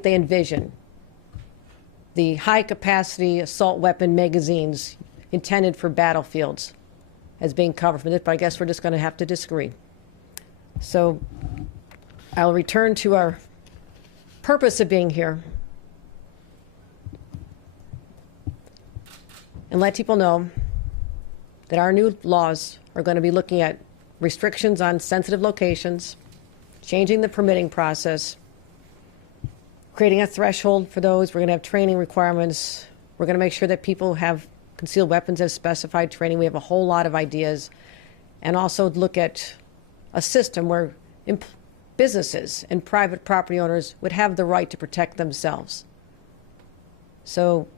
they envision the high-capacity assault weapon magazines intended for battlefields as being covered from this, but I guess we're just going to have to disagree. So I'll return to our purpose of being here and let people know that our new laws are going to be looking at restrictions on sensitive locations, changing the permitting process, creating a threshold for those. We're going to have training requirements. We're going to make sure that people have concealed weapons as specified training. We have a whole lot of ideas. And also look at a system where businesses and private property owners would have the right to protect themselves. So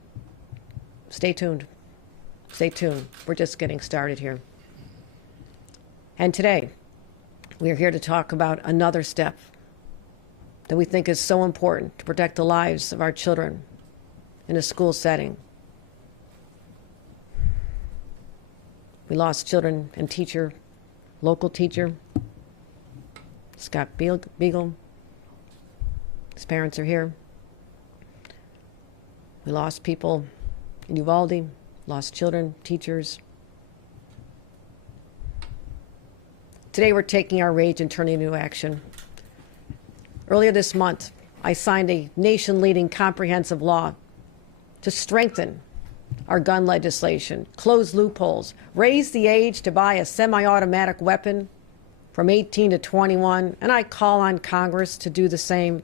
stay tuned. Stay tuned. We're just getting started here. And today, we are here to talk about another step that we think is so important to protect the lives of our children in a school setting. We lost children and teacher, local teacher, Scott Beagle. His parents are here. We lost people in Uvalde, lost children, teachers. Today we're taking our rage and turning it into action. Earlier this month, I signed a nation-leading comprehensive law to strengthen our gun legislation, close loopholes, raise the age to buy a semi-automatic weapon from 18 to 21, and I call on Congress to do the same,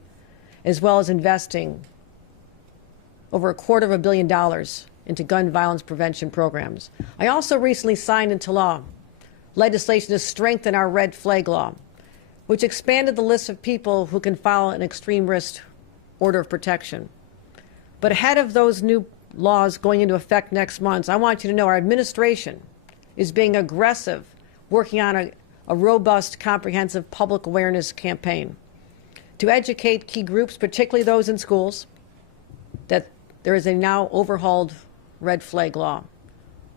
as well as investing over $250 million into gun violence prevention programs. I also recently signed into law legislation to strengthen our red flag law, which expanded the list of people who can file an extreme risk order of protection. But ahead of those new laws going into effect next month, I want you to know our administration is being aggressive, working on a robust, comprehensive public awareness campaign to educate key groups, particularly those in schools, that there is a now overhauled red flag law.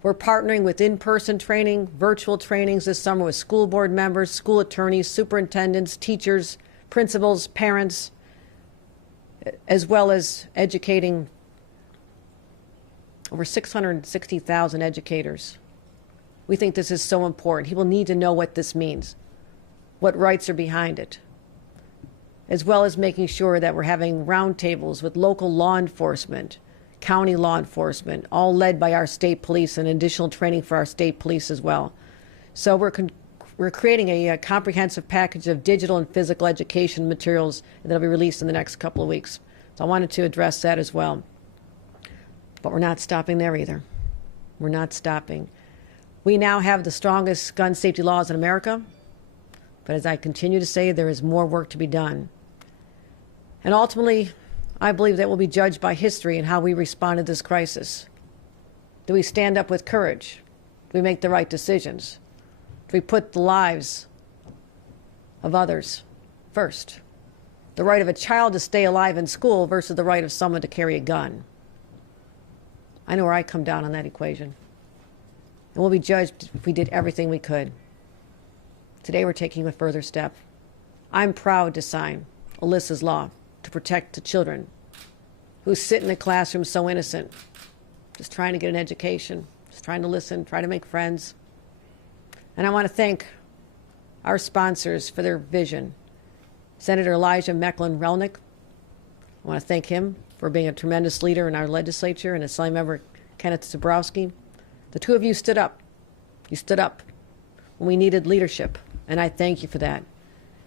We're partnering with in-person training, virtual trainings this summer with school board members, school attorneys, superintendents, teachers, principals, parents, as well as educating over 660,000 educators. We think this is so important. People need to know what this means, what rights are behind it, as well as making sure that we're having roundtables with local law enforcement, county law enforcement, all led by our state police, and additional training for our state police as well. So we're creating a comprehensive package of digital and physical education materials that will be released in the next couple of weeks. So I wanted to address that as well. But we're not stopping there either. We're not stopping. We now have the strongest gun safety laws in America, but as I continue to say, there is more work to be done. And ultimately, I believe that we'll be judged by history and how we respond to this crisis. Do we stand up with courage? Do we make the right decisions? Do we put the lives of others first? The right of a child to stay alive in school versus the right of someone to carry a gun. I know where I come down on that equation. And we'll be judged if we did everything we could. Today we're taking a further step. I'm proud to sign Alyssa's law to protect the children who sit in the classroom so innocent, just trying to get an education, just trying to listen, try to make friends. And I want to thank our sponsors for their vision. Senator Elijah Mecklen-Relnick, I want to thank him for being a tremendous leader in our legislature, and Assembly Member Kenneth Zebrowski. The two of you stood up. You stood up when we needed leadership, and I thank you for that.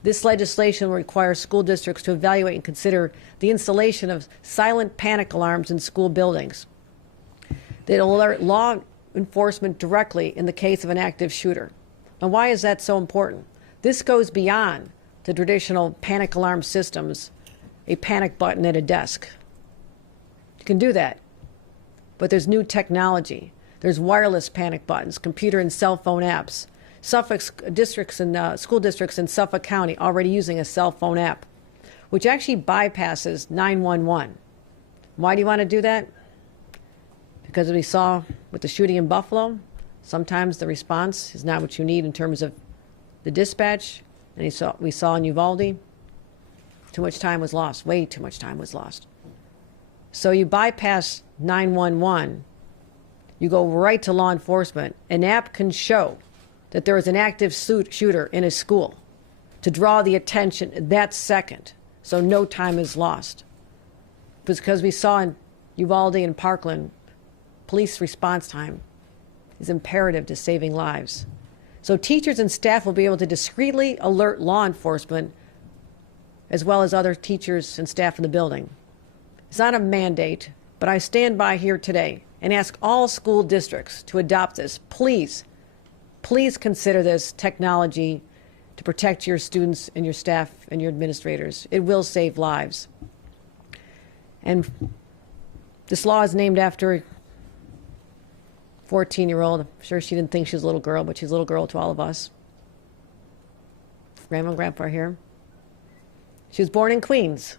This legislation will require school districts to evaluate and consider the installation of silent panic alarms in school buildings that will alert law enforcement directly in the case of an active shooter. Now, why is that so important? This goes beyond the traditional panic alarm systems, a panic button at a desk. You can do that, but there's new technology. There's wireless panic buttons, computer and cell phone apps. Suffolk districts and school districts in Suffolk County already using a cell phone app, which actually bypasses 911. Why do you want to do that? Because as we saw with the shooting in Buffalo, sometimes the response is not what you need in terms of the dispatch, and we saw in Uvalde, Too much time was lost. Way too much time was lost. So you bypass 911. You go right to law enforcement. An app can show that there is an active shooter in a school to draw the attention that second, so no time is lost. Because we saw in Uvalde and Parkland, police response time is imperative to saving lives. So teachers and staff will be able to discreetly alert law enforcement as well as other teachers and staff in the building. It's not a mandate, but I stand by here today and ask all school districts to adopt this. Please, please consider this technology to protect your students and your staff and your administrators. It will save lives. And this law is named after a 14-year-old. I'm sure she didn't think she was a little girl, but she's a little girl to all of us. Grandma and Grandpa are here. She was born in Queens,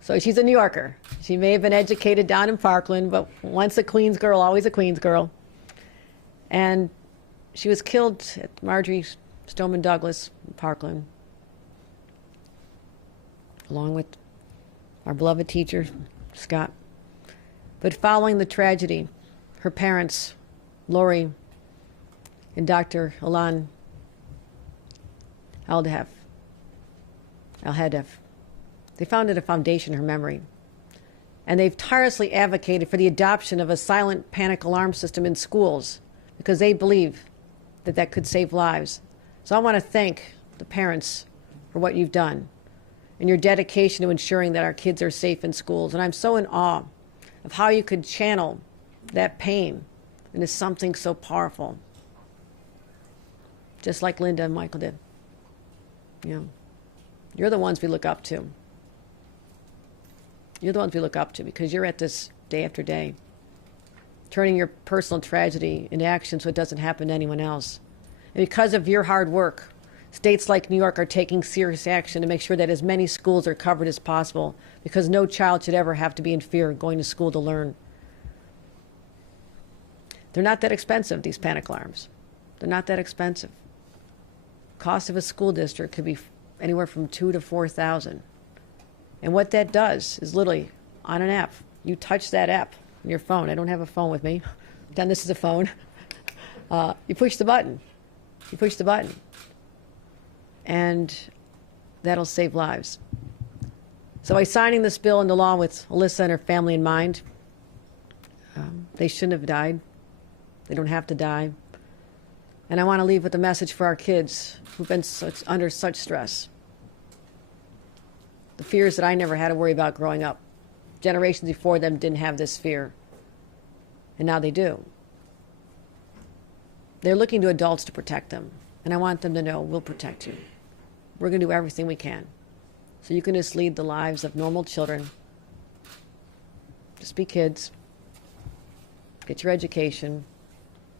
so she's a New Yorker. She may have been educated down in Parkland, but once a Queens girl, always a Queens girl. And she was killed at Marjorie Stoneman Douglas in Parkland, along with our beloved teacher, Scott. But following the tragedy, her parents, Lori and Dr. Ilan Al-Hadaf, they founded a foundation in her memory. And they've tirelessly advocated for the adoption of a silent panic alarm system in schools because they believe that that could save lives. So I want to thank the parents for what you've done and your dedication to ensuring that our kids are safe in schools. And I'm so in awe of how you could channel that pain into something so powerful, just like Linda and Michael did. You know, you're the ones we look up to. You're the ones we look up to because you're at this day after day, turning your personal tragedy into action so it doesn't happen to anyone else. And because of your hard work, states like New York are taking serious action to make sure that as many schools are covered as possible because no child should ever have to be in fear of going to school to learn. They're not that expensive, these panic alarms. They're not that expensive. Cost of a school district could be anywhere from $2,000 to $4,000. And what that does is literally on an app. You touch that app on your phone. I don't have a phone with me. Then this is a phone. You push the button. You push the button. And that'll save lives. So by signing this bill into law with Alyssa and her family in mind, they shouldn't have died. They don't have to die. And I want to leave with a message for our kids who've been under such stress. The fears that I never had to worry about growing up. Generations before them didn't have this fear. And now they do. They're looking to adults to protect them. And I want them to know we'll protect you. We're going to do everything we can. So you can just lead the lives of normal children. Just be kids. Get your education.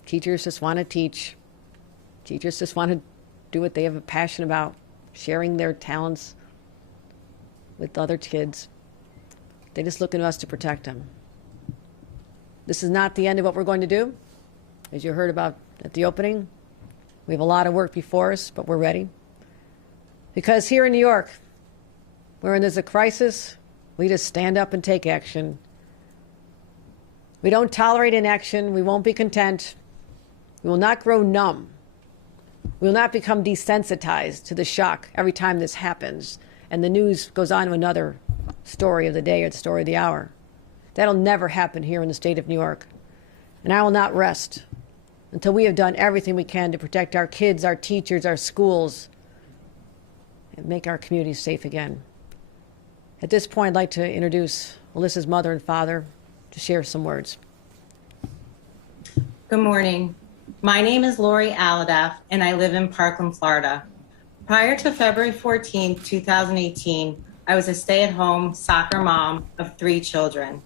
Teachers just want to teach. Teachers just want to do what they have a passion about, sharing their talents with other kids. They just look at us to protect them. This is not the end of what we're going to do. As you heard about at the opening, we have a lot of work before us, but we're ready. Because here in New York, when there's a crisis, we just stand up and take action. We don't tolerate inaction. We won't be content. We will not grow numb. We will not become desensitized to the shock every time this happens and the news goes on to another story of the day or the story of the hour. That'll never happen here in the state of New York. And I will not rest until we have done everything we can to protect our kids, our teachers, our schools, and make our communities safe again. At this point, I'd like to introduce Alyssa's mother and father to share some words. Good morning. My name is Lori Al-Hadaf, and I live in Parkland, Florida. Prior to February 14, 2018, I was a stay-at-home soccer mom of 3 children.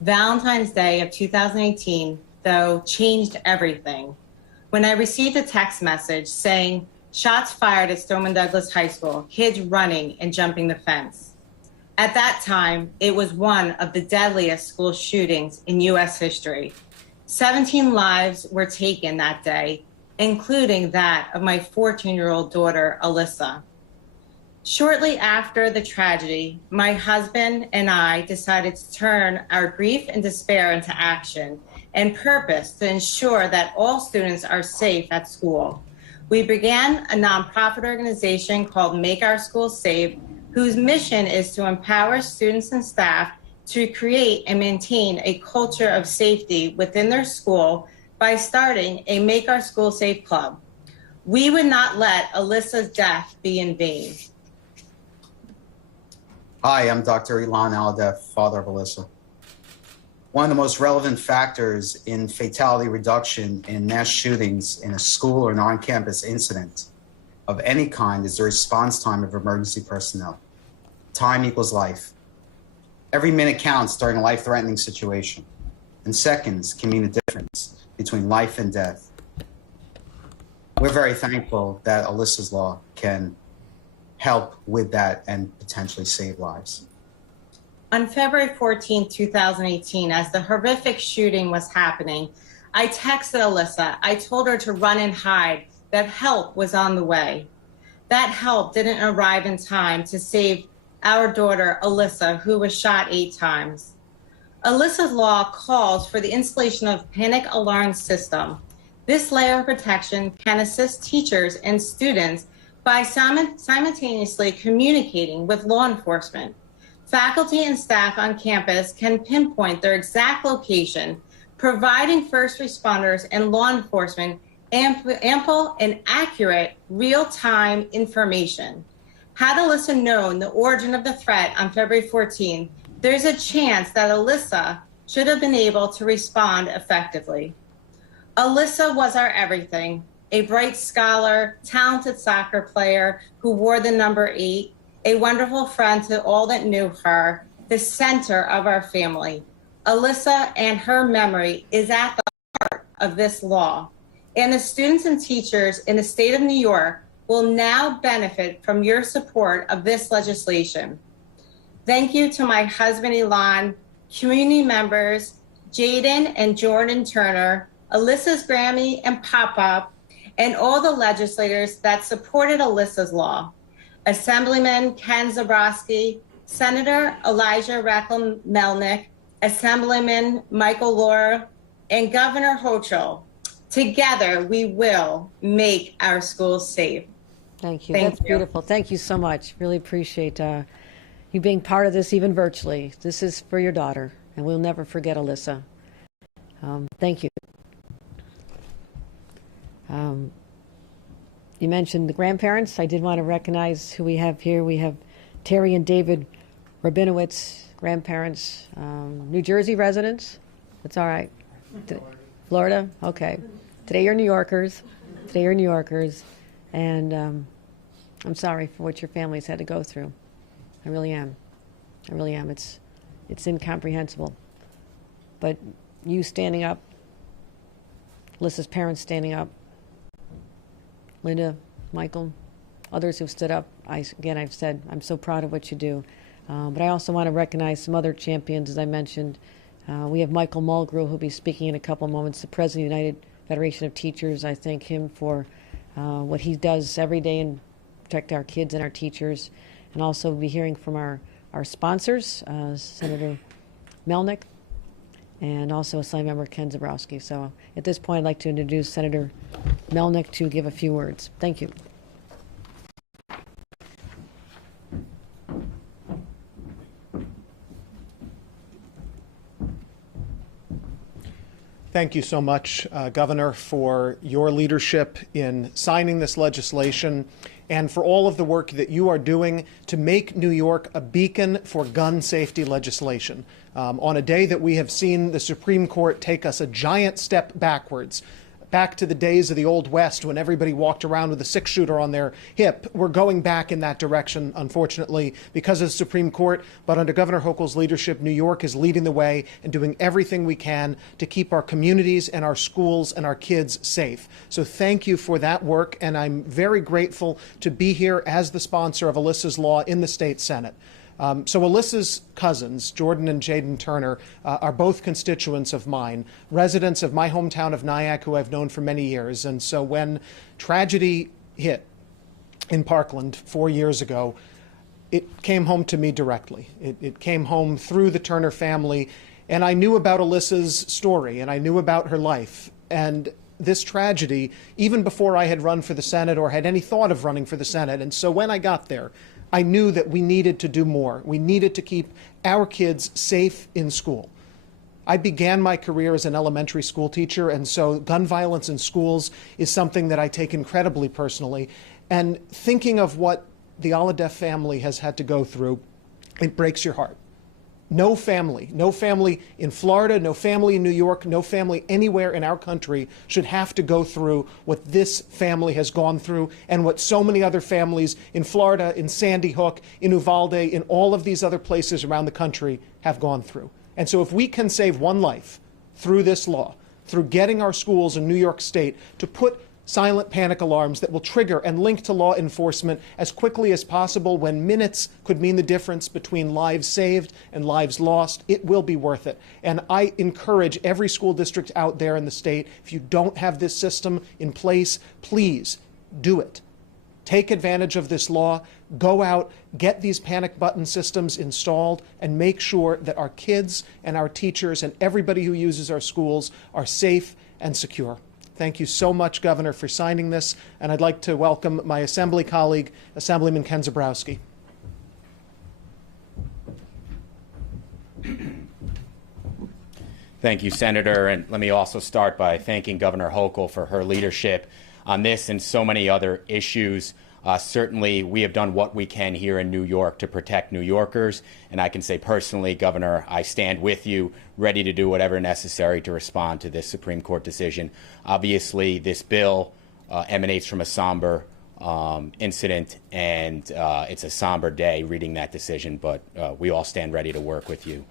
Valentine's Day of 2018, though, changed everything. When I received a text message saying, "Shots fired at Stoneman Douglas High School, kids running and jumping the fence." At that time, it was one of the deadliest school shootings in U.S. history. 17 lives were taken that day, including that of my 14-year-old daughter, Alyssa. Shortly after the tragedy, my husband and I decided to turn our grief and despair into action and purpose to ensure that all students are safe at school. We began a nonprofit organization called Make Our Schools Safe, whose mission is to empower students and staff to create and maintain a culture of safety within their school by starting a Make Our School Safe Club. We would not let Alyssa's death be in vain. Hi, I'm Dr. Ilan Aladef, father of Alyssa. One of the most relevant factors in fatality reduction in mass shootings in a school or an on-campus incident of any kind is the response time of emergency personnel. Time equals life. Every minute counts during a life-threatening situation, and seconds can mean a difference between life and death. We're very thankful that Alyssa's Law can help with that and potentially save lives. On February 14, 2018, as the horrific shooting was happening, I texted Alyssa. I told her to run and hide, that help was on the way. That help didn't arrive in time to save our daughter, Alyssa, who was shot 8 times. Alyssa's Law calls for the installation of panic alarm system. This layer of protection can assist teachers and students by simultaneously communicating with law enforcement. Faculty and staff on campus can pinpoint their exact location, providing first responders and law enforcement ample and accurate real-time information. Had Alyssa known the origin of the threat on February 14, there's a chance that Alyssa should have been able to respond effectively. Alyssa was our everything. A bright scholar, talented soccer player who wore the number 8, a wonderful friend to all that knew her, the center of our family. Alyssa and her memory is at the heart of this law. And the students and teachers in the state of New York will now benefit from your support of this legislation. Thank you to my husband, Ilan, community members, Jaden and Jordan Turner, Alyssa's Grammy and Pop-Up, and all the legislators that supported Alyssa's Law. Assemblyman Ken Zabrowski, Senator Elijah Racklam Melnick, Assemblyman Michael Laura, and Governor Hochul. Together, we will make our schools safe. Thank you. Thank That's you. beautiful. Thank you so much. Really appreciate you being part of this, even virtually. This is for your daughter, and we'll never forget Alyssa. Thank you. You mentioned the grandparents. I did want to recognize who we have here. We have Terry and David Rabinowitz, grandparents, New Jersey residents. That's all right. Florida? Okay. Today you're New Yorkers. And I'm sorry for what your families had to go through. I really am. It's incomprehensible. But you standing up, Alyssa's parents standing up, Linda, Michael, others who've stood up. I've said I'm so proud of what you do. But I also want to recognize some other champions, as I mentioned. We have Michael Mulgrew, who'll be speaking in a couple of moments, the president of the United Federation of Teachers. I thank him for what he does every day and protect our kids and our teachers. And also we'll be hearing from our sponsors, Senator Melnick, and also Assemblymember Ken Zabrowski. So at this point, I'd like to introduce Senator Melnick to give a few words. Thank you. Thank you so much, Governor, for your leadership in signing this legislation and for all of the work that you are doing to make New York a beacon for gun safety legislation. On a day that we have seen the Supreme Court take us a giant step backwards, back to the days of the Old West when everybody walked around with a 6-shooter on their hip. We're going back in that direction, unfortunately, because of the Supreme Court. But under Governor Hochul's leadership, New York is leading the way and doing everything we can to keep our communities and our schools and our kids safe. So thank you for that work, and I'm very grateful to be here as the sponsor of Alyssa's Law in the state Senate. So Alyssa's cousins, Jordan and Jaden Turner, are both constituents of mine, residents of my hometown of Nyack, who I've known for many years. And so when tragedy hit in Parkland 4 years ago, it came home to me directly. It came home through the Turner family, and I knew about Alyssa's story, and I knew about her life. And this tragedy, even before I had run for the Senate or had any thought of running for the Senate. And so when I got there, I knew that we needed to do more. We needed to keep our kids safe in school. I began my career as an elementary school teacher, and so gun violence in schools is something that I take incredibly personally. And thinking of what the Alhadeff family has had to go through, it breaks your heart. No family in Florida, no family in New York, no family anywhere in our country should have to go through what this family has gone through and what so many other families in Florida, in Sandy Hook, in Uvalde, in all of these other places around the country have gone through. And so if we can save one life through this law, through getting our schools in New York State to put silent panic alarms that will trigger and link to law enforcement as quickly as possible when minutes could mean the difference between lives saved and lives lost, it will be worth it. And I encourage every school district out there in the state, if you don't have this system in place, please do it. Take advantage of this law, go out, get these panic button systems installed, and make sure that our kids and our teachers and everybody who uses our schools are safe and secure. Thank you so much, Governor, for signing this, and I'd like to welcome my Assembly colleague, Assemblyman Ken Zebrowski. Thank you, Senator, and let me also start by thanking Governor Hochul for her leadership on this and so many other issues. Certainly, we have done what we can here in New York to protect New Yorkers, and I can say personally, Governor, I stand with you, ready to do whatever necessary to respond to this Supreme Court decision. Obviously, this bill emanates from a somber incident, and it's a somber day reading that decision, but we all stand ready to work with you.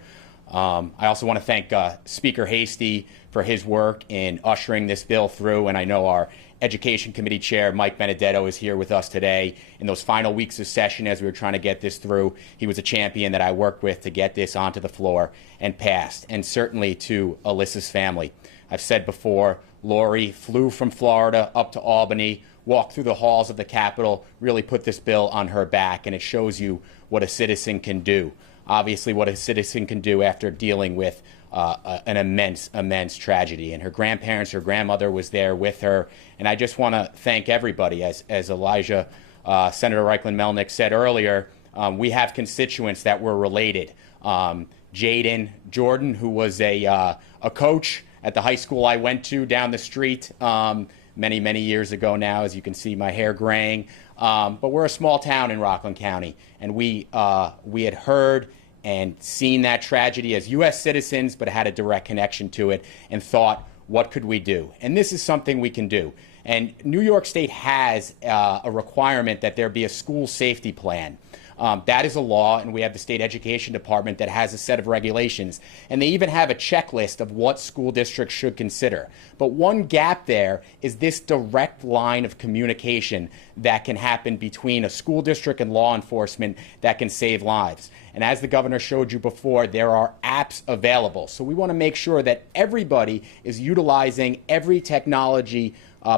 I also want to thank Speaker Hasty for his work in ushering this bill through, and I know our Education Committee Chair Mike Benedetto is here with us today. In those final weeks of session as we were trying to get this through, he was a champion that I worked with to get this onto the floor and passed, and certainly to Alyssa's family. I've said before, Lori flew from Florida up to Albany, walked through the halls of the Capitol, really put this bill on her back, and it shows you what a citizen can do. Obviously, what a citizen can do after dealing with an immense tragedy. And her grandparents, her grandmother was there with her. And I just want to thank everybody. As Senator Reichlin-Melnick said earlier, we have constituents that were related. Jaden Jordan, who was a coach at the high school I went to down the street many years ago now, as you can see my hair graying. But we're a small town in Rockland County, and we had heard and seen that tragedy as U.S. citizens, but had a direct connection to it and thought, what could we do? And this is something we can do. And New York State has a requirement that there be a school safety plan. That is a law, and we have the state education department that has a set of regulations. And they even have a checklist of what school districts should consider. But one gap there is this direct line of communication that can happen between a school district and law enforcement that can save lives. And as the governor showed you before, there are apps available. So we want to make sure that everybody is utilizing every technology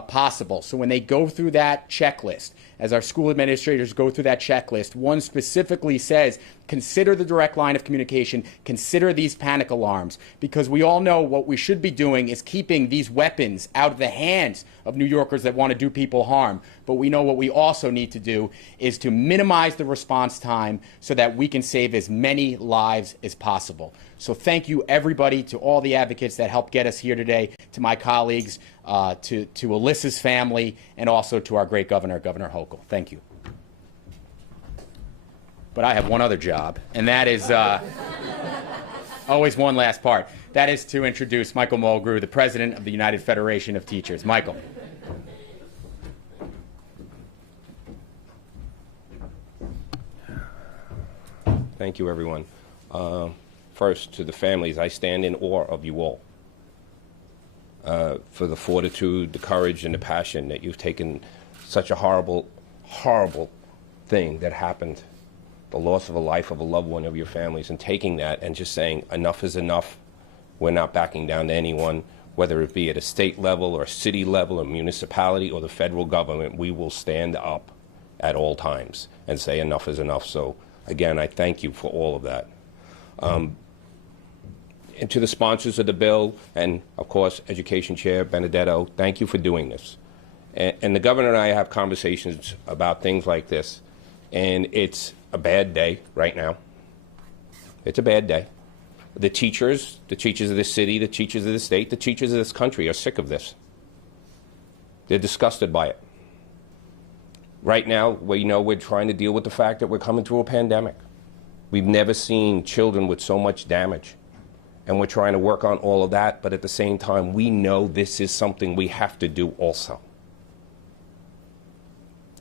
possible. So when they go through that checklist, as our school administrators go through that checklist, one specifically says, consider the direct line of communication, consider these panic alarms, because we all know what we should be doing is keeping these weapons out of the hands of New Yorkers that want to do people harm. But we know what we also need to do is to minimize the response time so that we can save as many lives as possible. So thank you, everybody, to all the advocates that helped get us here today, to my colleagues, to Alyssa's family, and also to our great governor, Governor Hochul. Thank you. But I have one other job, and that is always one last part. That is to introduce Michael Mulgrew, the president of the United Federation of Teachers. Michael. Thank you, everyone. First, to the families, I stand in awe of you all for the fortitude, the courage, and the passion that you've taken such a horrible thing that happened, the loss of a life of a loved one of your families, and taking that and just saying enough is enough. We're not backing down to anyone, whether it be at a state level or a city level or municipality or the federal government. We will stand up at all times and say enough is enough. So Again, I thank you for all of that. And to the sponsors of the bill, and of course, Education Chair Benedetto, thank you for doing this. And the governor and I have conversations about things like this, and it's a bad day right now. It's a bad day. The teachers of the city, the teachers of the state, the teachers of this country are sick of this. They're disgusted by it. Right now, we're trying to deal with the fact that we're coming through a pandemic. We've never seen children with so much damage. And we're trying to work on all of that, but at the same time, we know this is something we have to do also.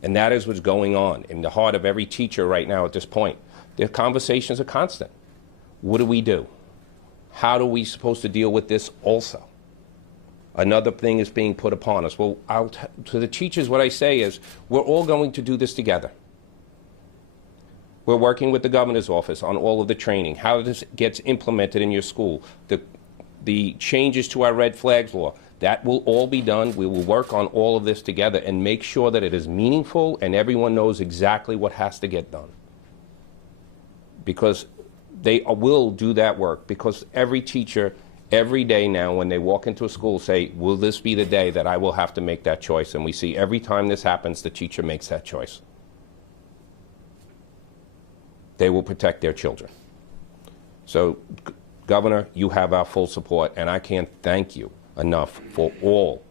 And that is what's going on in the heart of every teacher right now at this point. Their conversations are constant. What do we do? How are we supposed to deal with this also? Another thing is being put upon us. Well, to the teachers, what I say is, we're all going to do this together. We're working with the governor's office on all of the training, how this gets implemented in your school, the changes to our red flags law. That will all be done. We will work on all of this together and make sure that it is meaningful and everyone knows exactly what has to get done. Because they will do that work. Because every teacher, every day now when they walk into a school say, will this be the day that I will have to make that choice? And we see every time this happens, the teacher makes that choice. They will protect their children. So, Governor, you have our full support, and I can't thank you enough for all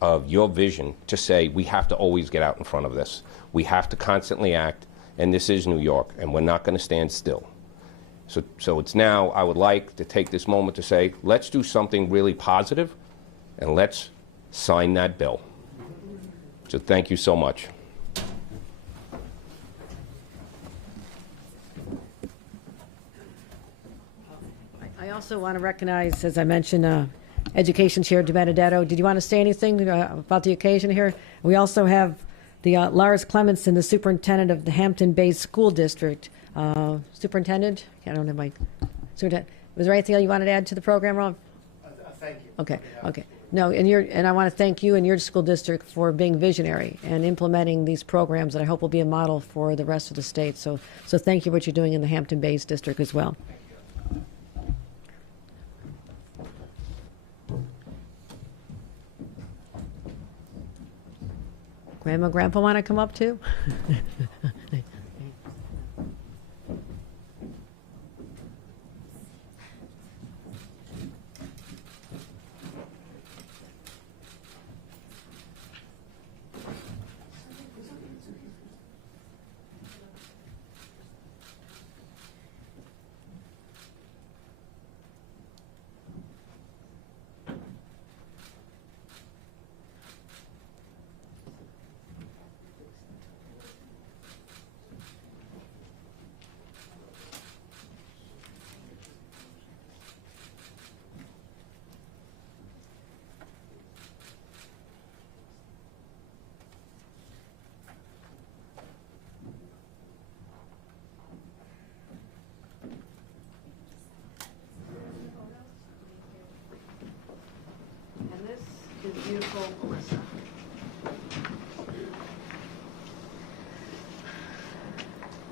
of your vision to say we have to always get out in front of this. We have to constantly act, and this is New York, and we're not going to stand still. So it's now, I would like to take this moment to say, let's do something really positive, and let's sign that bill. So thank you so much. I also want to recognize, as I mentioned, Education Chair Benedetto. Did you want to say anything about the occasion here? We also have the Lars Clemenson, the superintendent of the Hampton Bays School District. Superintendent? I don't have my superintendent. Was there anything else you wanted to add to the program, Ron? Thank you. Okay. No, and I want to thank you and your school district for being visionary and implementing these programs that I hope will be a model for the rest of the state. So thank you for what you're doing in the Hampton Bays District as well. Grandma, Grandpa want to come up too? And this is beautiful Alyssa.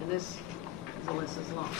And this is Alyssa's lawn.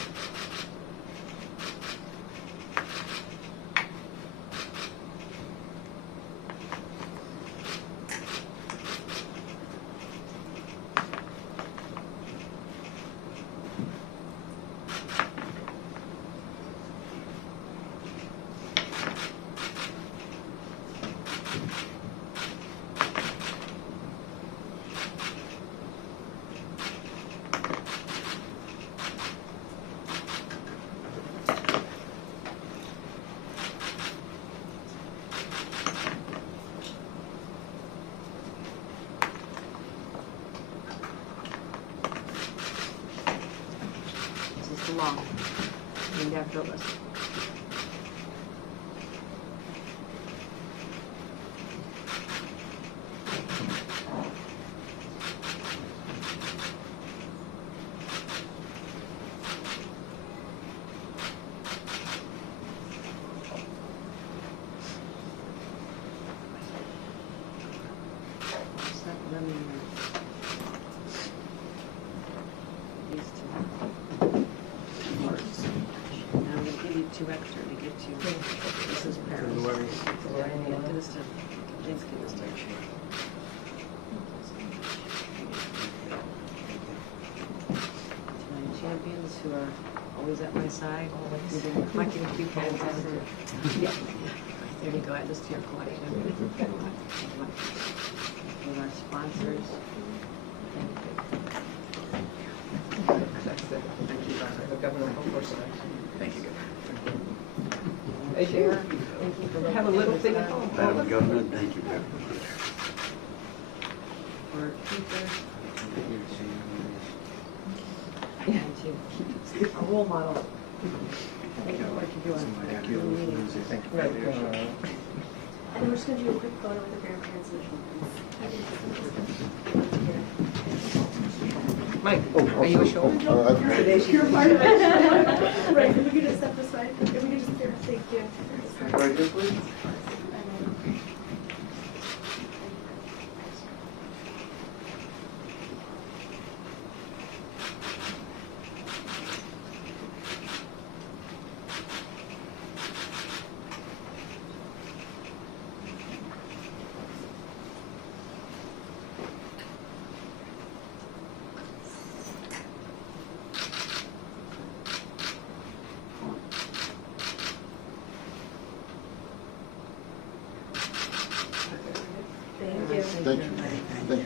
Long, named after Alyssa. These two. to get to Mrs. Paris. This to James to my champions who are always at my side. We've been collecting coupons. Yeah. There you go. Add this to your collection. With our sponsors. That's it. Thank you, Governor Hochul. Thank you. Thank you. Have a little thing at home. Madam Governor, thank you. For teachers. Yeah. And to a role model. What you do on meetings. Right. And then we're just going to do a quick photo with the grandparents and Mike, are you a shoulder? you're part of it. Right, if we could just step aside. If we could just thank you. Right here, please. Thank you. Thank you. Thank you.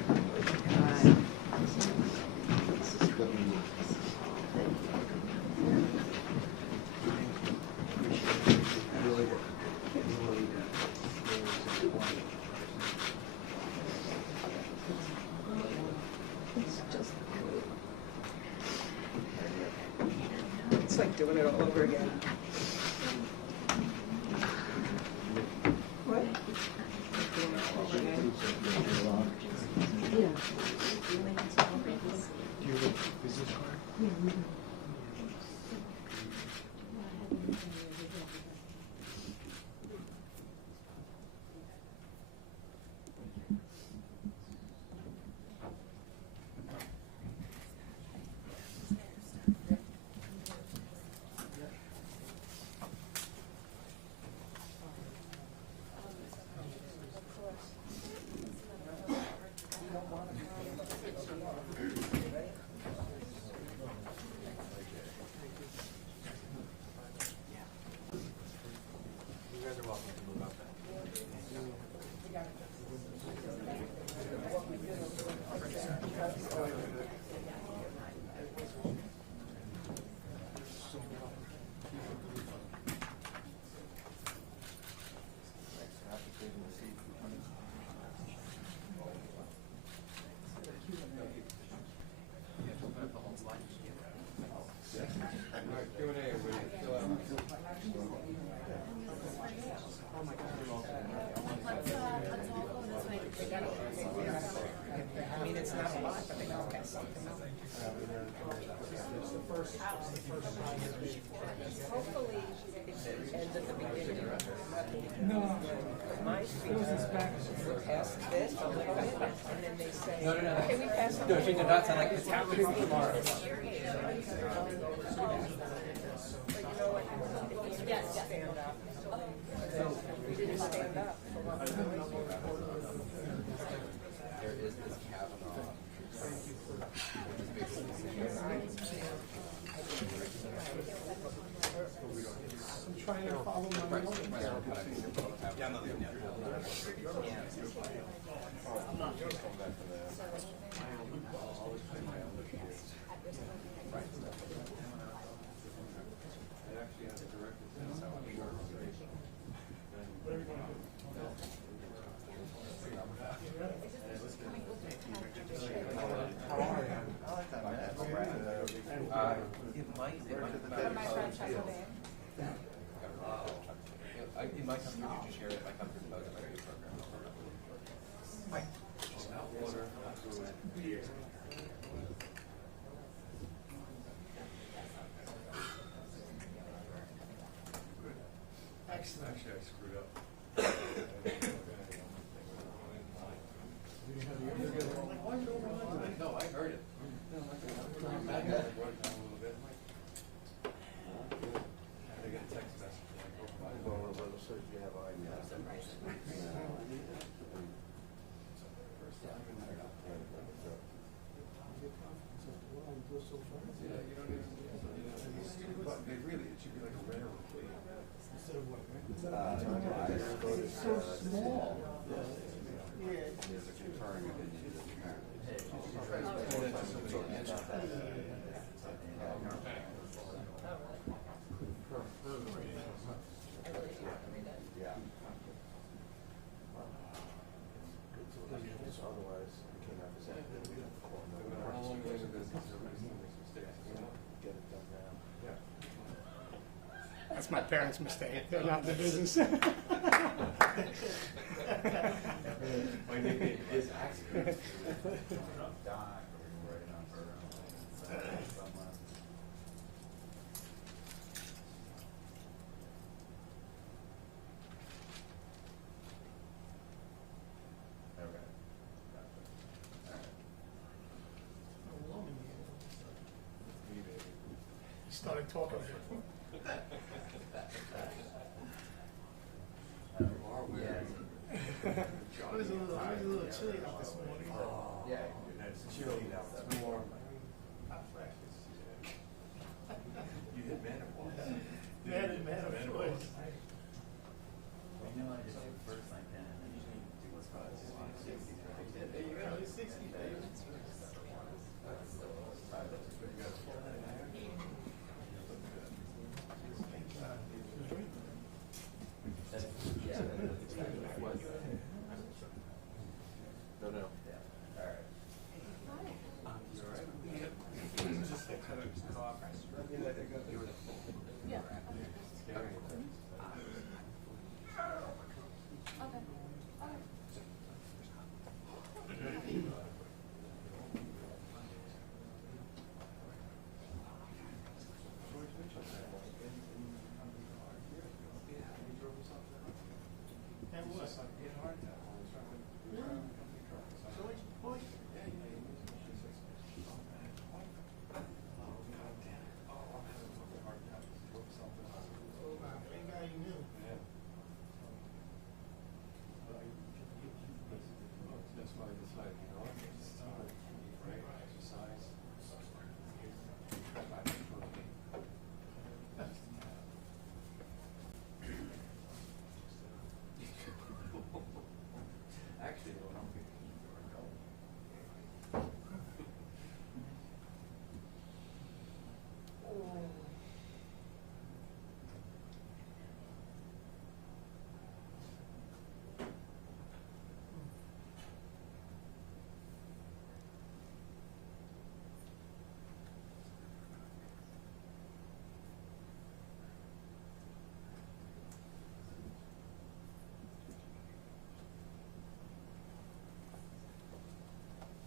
It's like doing it all over again. What? Doing it all over again. I mean, it's not a lot, but they all got something. Hopefully, it ends at the beginning. No. My students pass this a little bit, and then they say, okay, we passed on. No, she did not sound like it's happening tomorrow. Yes, stand up. So we didn't stand up. There is this Kavanaugh. I'm trying to follow my notes. It might come through you to share it. It might come through the program. Actually, I screwed up. No, I heard it. I got a text message. so small. That's my parents' mistake. They're not in the business. My nickname is Accident. Started talking to him.